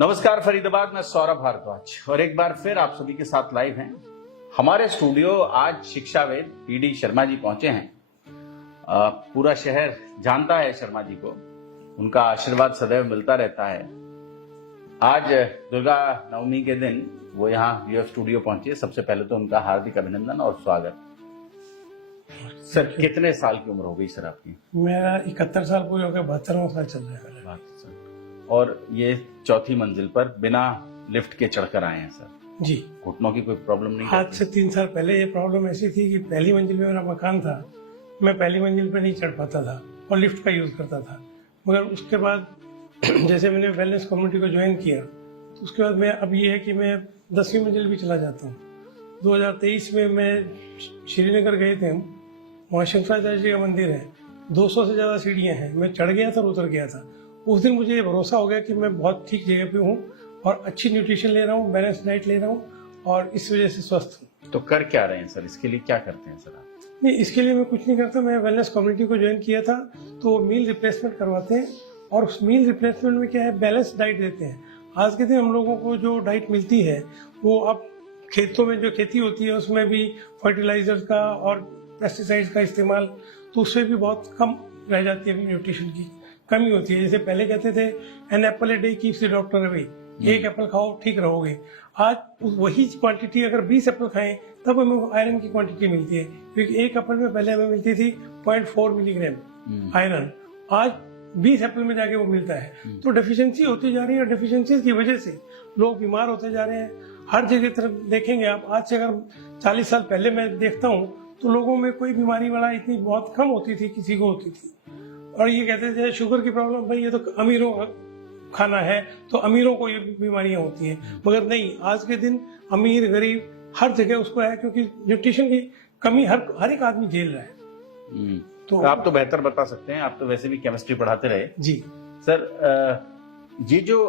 नमस्कार फरीदाबाद में सौरभ भारद्वाज और एक बार फिर आप सभी के साथ लाइव हैं। हमारे स्टूडियो आज शिक्षाविद पीडी शर्मा जी पहुंचे हैं। पूरा शहर जानता है शर्मा जी को, उनका आशीर्वाद सदैव मिलता रहता है। आज दुर्गा नवमी के दिन वो यहाँ वीओ स्टूडियो पहुंचे। सबसे पहले तो उनका हार्दिक अभिनंदन और स्वागत। सर कितने साल की उम्र हो गई सर आपकी? मेरा 71 साल पूरे हो गए, 72वां साल चल रहा है। और ये चौथी मंजिल पर बिना लिफ्ट के चढ़कर आए हैं सर जी। घुटनों की कोई प्रॉब्लम नहीं? आज से 3 साल पहले ये प्रॉब्लम ऐसी थी कि पहली मंजिल में मेरा मकान था, मैं पहली मंजिल पे नहीं चढ़ पाता था और लिफ्ट का यूज करता था। मगर उसके बाद जैसे मैंने वेलनेस कम्युनिटी को ज्वाइन किया तो उसके बाद मैं अब ये है कि मैं 10वीं मंजिल भी चला जाता हूँ। 2023 में मैं श्रीनगर गए थे, हम वहाँ शंकराचार्य जी का मंदिर है, 200 से ज़्यादा सीढ़ियाँ हैं। मैं चढ़ गया था और उतर गया था। उस दिन मुझे ये भरोसा हो गया कि मैं बहुत ठीक जगह पे हूँ और अच्छी न्यूट्रिशन ले रहा हूँ, बैलेंस डाइट ले रहा हूँ और इस वजह से स्वस्थ हूँ। तो कर क्या रहे हैं सर? इसके लिए क्या करते हैं सर आप? नहीं, इसके लिए मैं कुछ नहीं करता। मैं वेलनेस कम्युनिटी को ज्वाइन किया था तो मील रिप्लेसमेंट करवाते हैं और उस मील रिप्लेसमेंट में क्या है, बैलेंस डाइट देते हैं। आज के दिन हम लोगों को जो डाइट मिलती है वो अब खेतों में जो खेती होती है उसमें भी फर्टिलाइजर्स का और पेस्टिसाइड्स का इस्तेमाल, तो उससे भी बहुत कम रह जाती है, न्यूट्रिशन की कमी होती है। जैसे पहले कहते थे an apple a day keeps the doctor away, एक एप्पल खाओ ठीक रहोगे। आज वही क्वांटिटी अगर 20 एप्पल खाएं तब हमें आयरन की क्वांटिटी मिलती है, क्योंकि एक एप्पल में पहले हमें मिलती थी 0.4 मिलीग्राम आयरन, आज 20 एप्पल में जाके वो मिलता है। तो डेफिशिएंसी होती जा रही है और डेफिशिएंसी की वजह से लोग बीमार होते जा रहे हैं। हर जगह तरफ देखेंगे आप, आज से अगर 40 साल पहले मैं देखता हूँ तो लोगों में कोई बीमारी वाला इतनी बहुत कम होती थी, किसी को होती थी। और ये कहते थे शुगर की प्रॉब्लम, भाई ये तो अमीरों का खाना है तो अमीरों को ये बीमारियां होती हैं। मगर नहीं, आज के दिन अमीर गरीब हर जगह उसको है, क्योंकि न्यूट्रिशन की कमी हर एक आदमी झेल रहा है। तो आप तो बेहतर बता सकते हैं, आप तो वैसे भी केमिस्ट्री पढ़ाते रहे जी। सर ये जो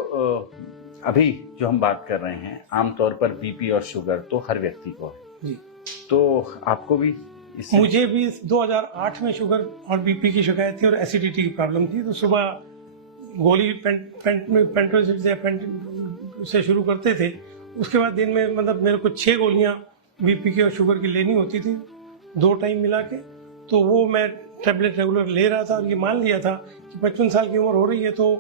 अभी जो हम बात कर रहे हैं, आमतौर पर बीपी और शुगर तो हर व्यक्ति को है जी। तो आपको भी? मुझे भी 2008 में शुगर और बीपी की शिकायत थी और एसिडिटी की प्रॉब्लम थी। तो सुबह गोली पेंटोसिड से शुरू करते थे, उसके बाद दिन में मतलब मेरे को 6 गोलियां बीपी की और शुगर की लेनी होती थी, 2 टाइम मिला के। तो वो मैं टेबलेट रेगुलर ले रहा था और ये मान लिया था कि 55 साल की उम्र हो रही है तो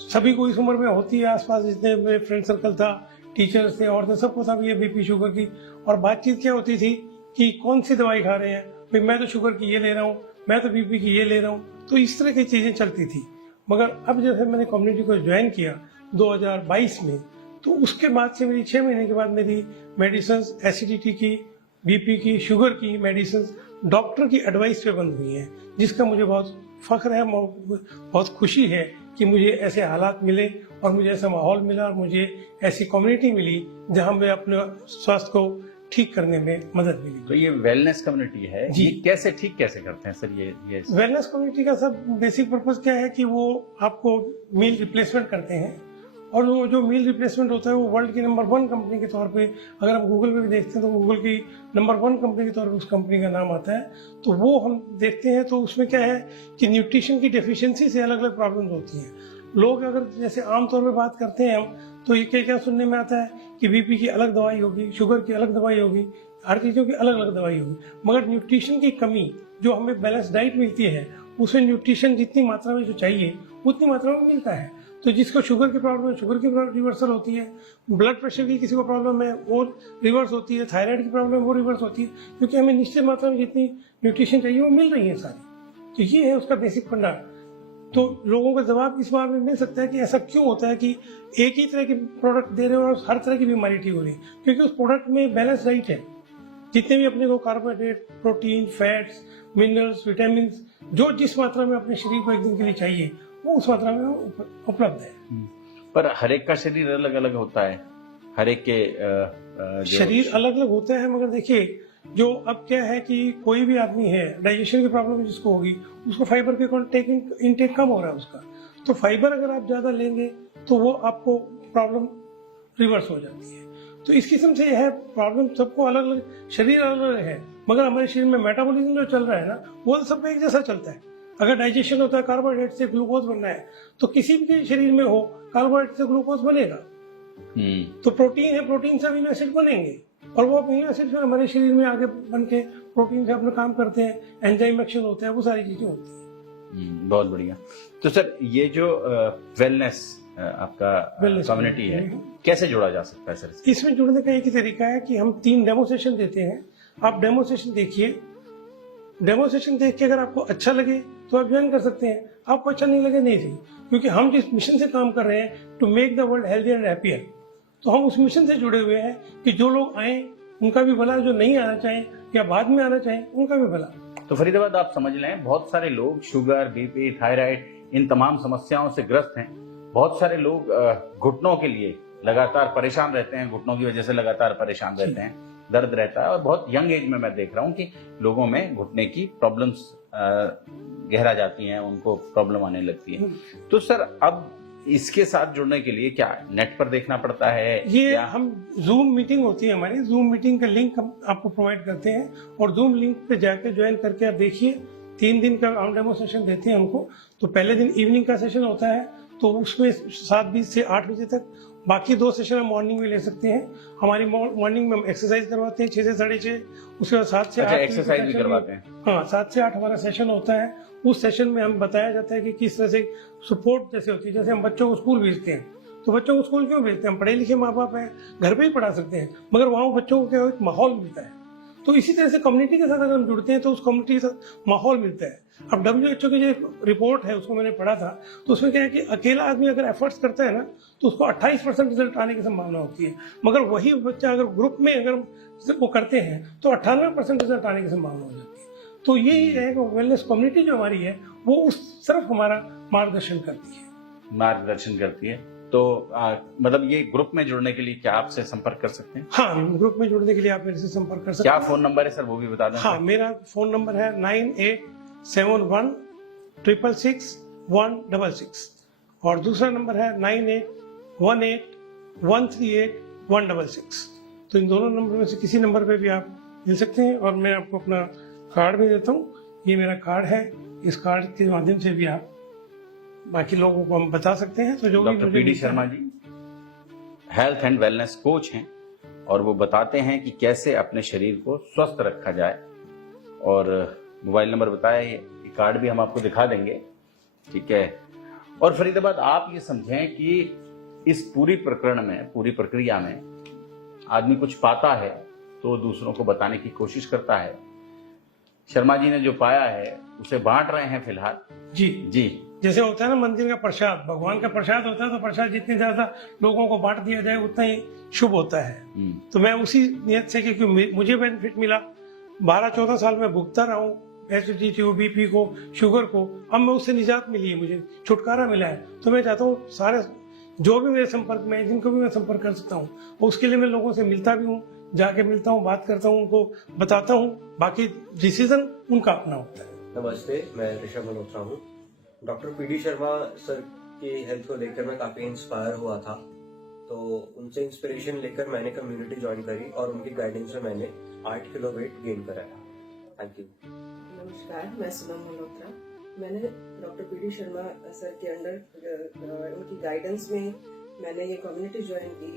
सभी को इस उम्र में होती है। आसपास जितने मेरे फ्रेंड सर्कल था, टीचर्स थे और सबको था ये बीपी शुगर की। और बातचीत क्या होती थी कि कौन सी दवाई खा रहे हैं, भाई मैं तो शुगर की ये ले रहा हूँ, मैं तो बीपी की ये ले रहा हूँ। तो इस तरह की चीजें चलती थी। मगर अब जैसे मैंने कम्युनिटी को ज्वाइन किया 2022 में, तो उसके बाद से मेरी 6 महीने के बाद मेरी मेडिसिन एसिडिटी की, बीपी की, शुगर की मेडिसिन डॉक्टर की एडवाइस पे बंद हुई हैं, जिसका मुझे बहुत फख्र है, बहुत खुशी है कि मुझे ऐसे हालात मिले और मुझे ऐसा माहौल मिला और मुझे ऐसी कम्युनिटी मिली जहाँ मैं अपने स्वास्थ्य को ठीक करने में मदद मिली। तो ये वेलनेस कम्युनिटी है, ये कैसे ठीक कैसे करते हैं सर? ये वेलनेस कम्युनिटी का सब बेसिक पर्पस क्या है कि वो आपको मील रिप्लेसमेंट करते हैं और वो जो मील रिप्लेसमेंट होता है वो वर्ल्ड की नंबर 1 कंपनी के तौर पे, अगर हम गूगल पे भी देखते हैं तो गूगल की नंबर 1 कंपनी के तौर पे उस कंपनी का नाम आता है। तो वो हम देखते हैं तो उसमें क्या है कि न्यूट्रिशन की डेफिशिएंसी से अलग अलग प्रॉब्लम्स होती हैं। लोग अगर जैसे आमतौर पे बात करते हैं हम, तो ये क्या सुनने में आता है कि बीपी की अलग दवाई होगी, शुगर की अलग दवाई होगी, हर चीज़ों की अलग अलग दवाई होगी। मगर न्यूट्रिशन की कमी, जो हमें बैलेंस डाइट मिलती है उसमें न्यूट्रिशन जितनी मात्रा में जो चाहिए उतनी मात्रा में मिलता है। तो जिसको शुगर की प्रॉब्लम है, शुगर की रिवर्सल होती है, ब्लड प्रेशर की किसी को प्रॉब्लम है वो रिवर्स होती है, थायराइड की प्रॉब्लम है वो रिवर्स होती है, क्योंकि हमें निश्चित मात्रा में जितनी न्यूट्रिशन चाहिए वो मिल रही है सारी। तो ये है उसका बेसिक फंडा। तो लोगों का जवाब इस बार में मिल सकता है कि ऐसा क्यों होता है कि एक ही तरह की प्रोडक्ट दे रहे हो और हर तरह की बीमारी ठीक हो रही है, क्योंकि उस प्रोडक्ट में बैलेंस डाइट है। जितने भी अपने को carbohydrate, protein, fats, minerals, vitamin जो जिस मात्रा में अपने शरीर को एक दिन के लिए चाहिए वो उस मात्रा में उपलब्ध है। पर हर एक का शरीर अलग अलग होता है, हर एक के शरीर अलग अलग होता है। मगर देखिए, जो अब क्या है कि कोई भी आदमी है, डाइजेशन की प्रॉब्लम जिसको होगी उसको फाइबर के इंटेक कम हो रहा है उसका, तो फाइबर अगर आप ज्यादा लेंगे तो वो आपको प्रॉब्लम रिवर्स हो जाती है। तो इस किस्म से यह है प्रॉब्लम, सबको अलग अलग शरीर अलग अलग है, मगर हमारे शरीर में मेटाबॉलिज्म जो चल रहा है ना वो सब एक जैसा चलता है। अगर डाइजेशन होता है कार्बोहाइड्रेट से ग्लूकोज बनना है, तो किसी भी शरीर में हो कार्बोहाइड्रेट से ग्लूकोज बनेगा। तो प्रोटीन है, प्रोटीन से अमीनो एसिड बनेंगे और वो अमीनो एसिड फिर हमारे शरीर में आगे बन के प्रोटीन से अपना काम करते हैं, एंजाइम एक्शन होता है, वो सारी चीजें होती हैं। बहुत बढ़िया। तो सर ये जो वेलनेस आपका कम्युनिटी है, कैसे जोड़ा जा सकता है सर? इसमें जुड़ने का एक ही तरीका है कि हम 3 डेमो सेशन देते हैं। आप डेमो सेशन देखिए, डेमो सेशन देख के अगर आपको अच्छा लगे तो आप ज्वाइन कर सकते हैं, आपको अच्छा नहीं लगे नहीं सही, क्योंकि हम जिस मिशन से काम कर रहे हैं to make the world healthy and happier, तो हम उस मिशन से जुड़े हुए हैं कि जो लोग आए उनका भी भला, जो नहीं आना चाहें या बाद में आना चाहें उनका भी भला। तो फरीदाबाद आप समझ लें, बहुत सारे लोग शुगर, बीपी, थायराइड, इन तमाम समस्याओं से ग्रस्त हैं। बहुत सारे लोग घुटनों के लिए लगातार परेशान रहते हैं, घुटनों की वजह से लगातार परेशान रहते हैं, दर्द रहता है, और बहुत यंग एज में मैं देख रहा हूँ कि लोगों में घुटने की प्रॉब्लम्स गहरा जाती हैं, उनको प्रॉब्लम आने लगती है। तो सर अब इसके साथ जुड़ने के लिए क्या नेट पर देखना पड़ता है? ये हम जूम मीटिंग होती है हमारी, जूम मीटिंग का लिंक हम आपको प्रोवाइड करते हैं और जूम लिंक पे जाकर ज्वाइन करके आप देखिए। 3 दिन का हम डेमो सेशन देते हैं हमको। तो पहले दिन इवनिंग का सेशन होता है, तो उसमें 7:20 से 8 बजे तक, बाकी 2 सेशन हम मॉर्निंग में ले सकते हैं। हमारी मॉर्निंग में हम एक्सरसाइज करवाते हैं 6 से 6:30, उसके बाद 7 से 8 एक्सरसाइज भी करवाते हैं। हाँ, 7 से 8 हमारा सेशन होता है। उस सेशन में हम बताया जाता है कि किस तरह से सपोर्ट जैसे होती है। जैसे हम बच्चों को स्कूल भेजते हैं, तो बच्चों को स्कूल क्यों भेजते हैं? हम पढ़े लिखे माँ बाप हैं, घर पे ही पढ़ा सकते हैं, मगर वहाँ बच्चों को क्या एक माहौल मिलता है। तो इसी तरह से कम्युनिटी के साथ अगर हम जुड़ते हैं तो उस कम्युनिटी के साथ माहौल मिलता है। अब WHO की जो रिपोर्ट है उसको मैंने पढ़ा था, तो उसमें क्या है कि अकेला आदमी अगर एफर्ट्स करता है ना, तो उसको 28% रिजल्ट आने की संभावना होती है, मगर वही बच्चा अगर ग्रुप में अगर वो करते हैं तो 98% रिजल्ट आने की संभावना हो जाती है। तो यही है वेलनेस कम्युनिटी जो हमारी है वो उस तरफ हमारा मार्गदर्शन करती है। तो मतलब ये ग्रुप में जुड़ने के लिए क्या आपसे संपर्क कर सकते हैं? हाँ, ग्रुप में जुड़ने के लिए आप मेरे से संपर्क कर सकते हैं। क्या फोन नंबर है सर, वो भी बता दें। हाँ, मेरा फोन नंबर है 9871666166 और दूसरा नंबर है 9818138166। तो इन दोनों नंबर में से किसी नंबर पे भी आप मिल सकते हैं। और मैं आपको अपना कार्ड भी देता हूँ, ये मेरा कार्ड है, इस कार्ड के माध्यम से भी आप बाकी लोगों को हम बता सकते हैं। तो जो doctor PD Sharma ji health and wellness coach हैं और वो बताते हैं कि कैसे अपने शरीर को स्वस्थ रखा जाए। और मोबाइल नंबर बताया, ये कार्ड भी हम आपको दिखा देंगे, ठीक है। और फरीदाबाद आप ये समझें कि इस पूरी प्रकरण में, पूरी प्रक्रिया में आदमी कुछ पाता है तो दूसरों को बताने की कोशिश करता है। शर्मा जी ने जो पाया है उसे बांट रहे हैं फिलहाल। जी जैसे होता है ना मंदिर का प्रसाद, भगवान का प्रसाद होता है, तो प्रसाद जितने ज्यादा लोगों को बांट दिया जाए उतना ही शुभ होता है। तो मैं उसी नियत से, क्योंकि मुझे बेनिफिट मिला, 12-14 साल में भुगता रहा हूँ एसिडिटी को, बीपी को, शुगर को, अब मैं उससे निजात मिली है, मुझे छुटकारा मिला है। तो मैं चाहता हूँ सारे जो भी मेरे संपर्क में, जिनको भी मैं संपर्क कर सकता हूँ, उसके लिए मैं लोगों से मिलता भी हूँ, जाके मिलता हूँ, बात करता हूँ, उनको बताता हूँ, बाकी डिसीजन उनका अपना होता है। नमस्ते, मैं ऋषभ मल्होत्रा हूँ। डॉक्टर PD शर्मा सर की हेल्थ को लेकर मैं काफी इंस्पायर हुआ था, तो उनसे इंस्पिरेशन लेकर मैंने कम्युनिटी ज्वाइन करी और उनकी गाइडेंस में मैंने 8 किलो वेट गेन कराया। Thank you. नमस्कार, मैं सुमन मल्होत्रा। मैंने डॉक्टर PD शर्मा सर के अंडर उनकी गाइडेंस में मैंने ये कम्युनिटी ज्वाइन की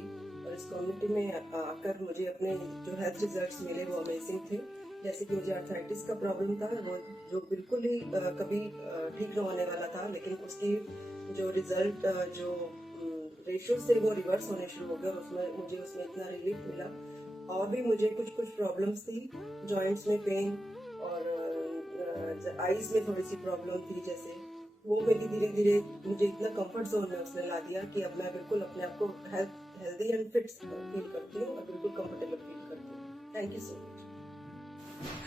और इस कम्युनिटी में आकर मुझे अपने जो हेल्थ रिजल्ट्स मिले वो अमेजिंग थे। जैसे कि मुझे आर्थराइटिस का प्रॉब्लम था, वो जो बिल्कुल ही कभी ठीक न होने वाला था, लेकिन उसकी जो रिजल्ट जो रेशियो से वो रिवर्स होने शुरू हो गए और मुझे उसमें इतना रिलीफ मिला। और भी मुझे कुछ प्रॉब्लम्स थी, जॉइंट्स में पेन और आईज में थोड़ी सी प्रॉब्लम थी, जैसे वो मेरी धीरे धीरे मुझे इतना कंफर्ट जोन में उसने ला दिया कि अब मैं बिल्कुल अपने आप को हेल्दी एंड फिट फील करती हूँ और बिल्कुल कंफर्टेबल फील करती हूँ। Thank you so much.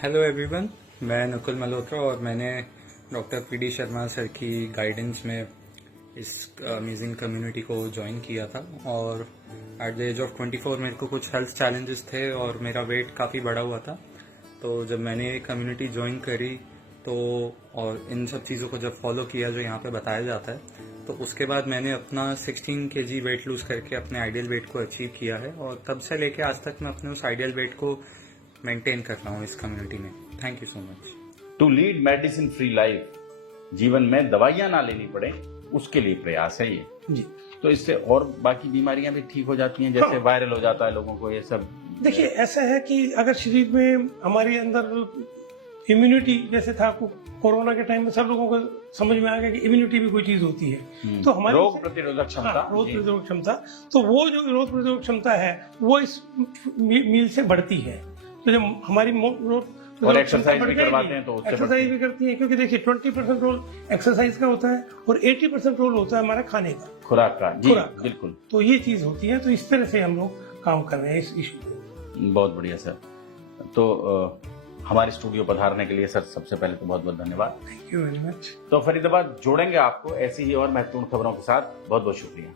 Hello everyone, मैं नकुल मल्होत्रा और मैंने डॉक्टर PD शर्मा सर की गाइडेंस में इस अमेजिंग कम्युनिटी को ज्वाइन किया था। और एट द एज ऑफ 24 मेरे को कुछ हेल्थ चैलेंजेस थे और मेरा वेट काफ़ी बढ़ा हुआ था। तो जब मैंने ये कम्युनिटी ज्वाइन करी तो और इन सब चीज़ों को जब फॉलो किया जो यहाँ पे बताया जाता है, तो उसके बाद मैंने अपना 16 kg वेट लूज करके अपने आइडियल वेट को अचीव किया है और तब से लेके आज तक मैं अपने उस आइडियल वेट को मेंटेन कर रहा हूँ इस कम्युनिटी में। Thank you so much. To lead medicine free life जीवन में दवाइयां ना लेनी पड़े, उसके लिए प्रयास है ये। जी तो इससे और बाकी बीमारियां भी ठीक हो जाती हैं, जैसे हाँ। वायरल हो जाता है लोगों को ये सब। देखिए ऐसा है कि अगर शरीर में हमारे अंदर इम्यूनिटी, जैसे था कोरोना के टाइम में सब लोगों को समझ में आ गया कि इम्यूनिटी भी कोई चीज होती है, तो हमारी रोग प्रतिरोधक क्षमता, हाँ, रोग जी। प्रतिरोधक क्षमता, तो वो जो रोग प्रतिरोधक क्षमता है वो इस मील से बढ़ती है। तो जब हमारी रोग और एक्सरसाइज भी करवाते हैं तो उससे एक्सरसाइज भी करती है, क्योंकि देखिए 20% रोल एक्सरसाइज का होता है और 80% रोल होता है हमारा खाने का, खुराक का। जी खुराक का। बिल्कुल, तो ये चीज होती है। तो इस तरह से हम लोग काम कर रहे हैं इस इशू पे। बहुत बढ़िया सर। तो हमारे स्टूडियो पधारने के लिए सर सबसे पहले तो बहुत बहुत धन्यवाद। Thank you very much. तो फरीदाबाद जोड़ेंगे आपको ऐसी ही और महत्वपूर्ण खबरों के साथ। बहुत बहुत शुक्रिया।